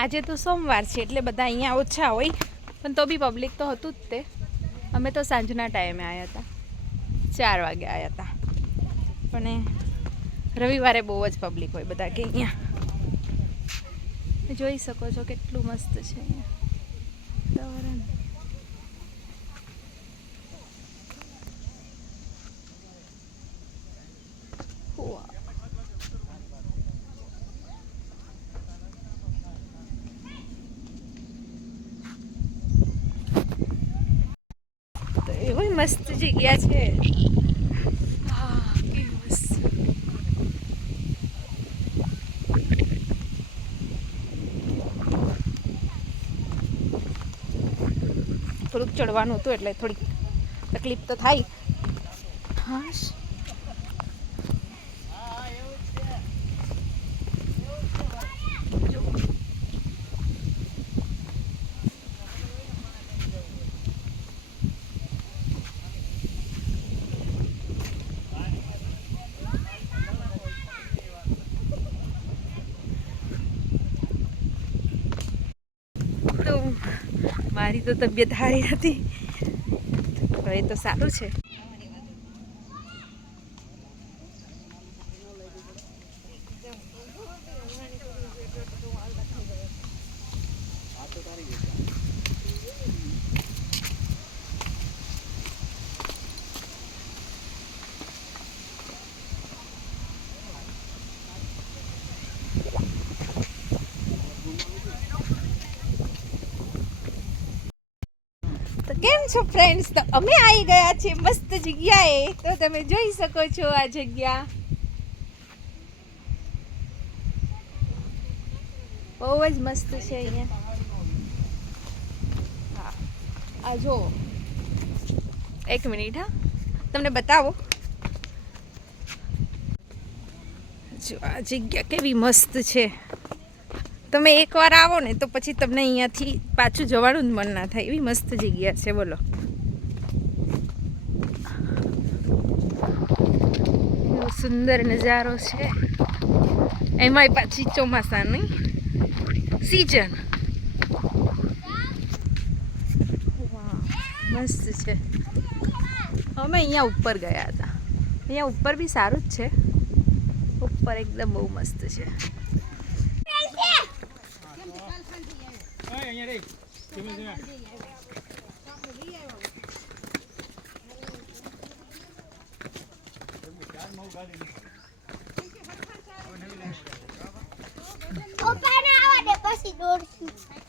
આજે તો સોમવાર છે એટલે બધા અહીંયા ઓછા હોય, પણ તો બી પબ્લિક તો હતું જ તે. અમે તો સાંજના ટાઈમે આવ્યા હતા, 4 વાગે આવ્યા હતા, પણ રવિવારે બહુ જ પબ્લિક હોય બધા કે અહીંયા. જોઈ શકો છો કેટલું મસ્ત છે અહીંયા વાતાવરણ. એવી મસ્ત જગ્યા છે. થોડુંક ચડવાનું હતું એટલે થોડીક તકલીફ તો થાય. હા, મારી તો તબિયત સારી હતી, તો એ તો સારું છે. કેમ છો ફ્રેન્ડ્સ? તો અમે આવી ગયા છીએ મસ્ત જગ્યાએ. તો તમે જોઈ શકો છો આ જગ્યા બહુ જ મસ્ત છે અહીંયા. હા, આ જો 1 મિનિટ, હા તમને બતાવો. જો આ જગ્યા કેવી મસ્ત છે. તમે એકવાર આવો ને તો પછી તમને અહીંયાથી પાછું જવાનું જ મન ના થાય, એવી મસ્ત જગ્યા છે. બોલો, એવો સુંદર નજારો છે. એમાંય પાછી ચોમાસાની સિઝન. મસ્ત છે. અમે અહીંયા ઉપર ગયા હતા. અહીંયા ઉપર બી સારું જ છે. ઉપર એકદમ બહુ મસ્ત છે. પછી દોડશું.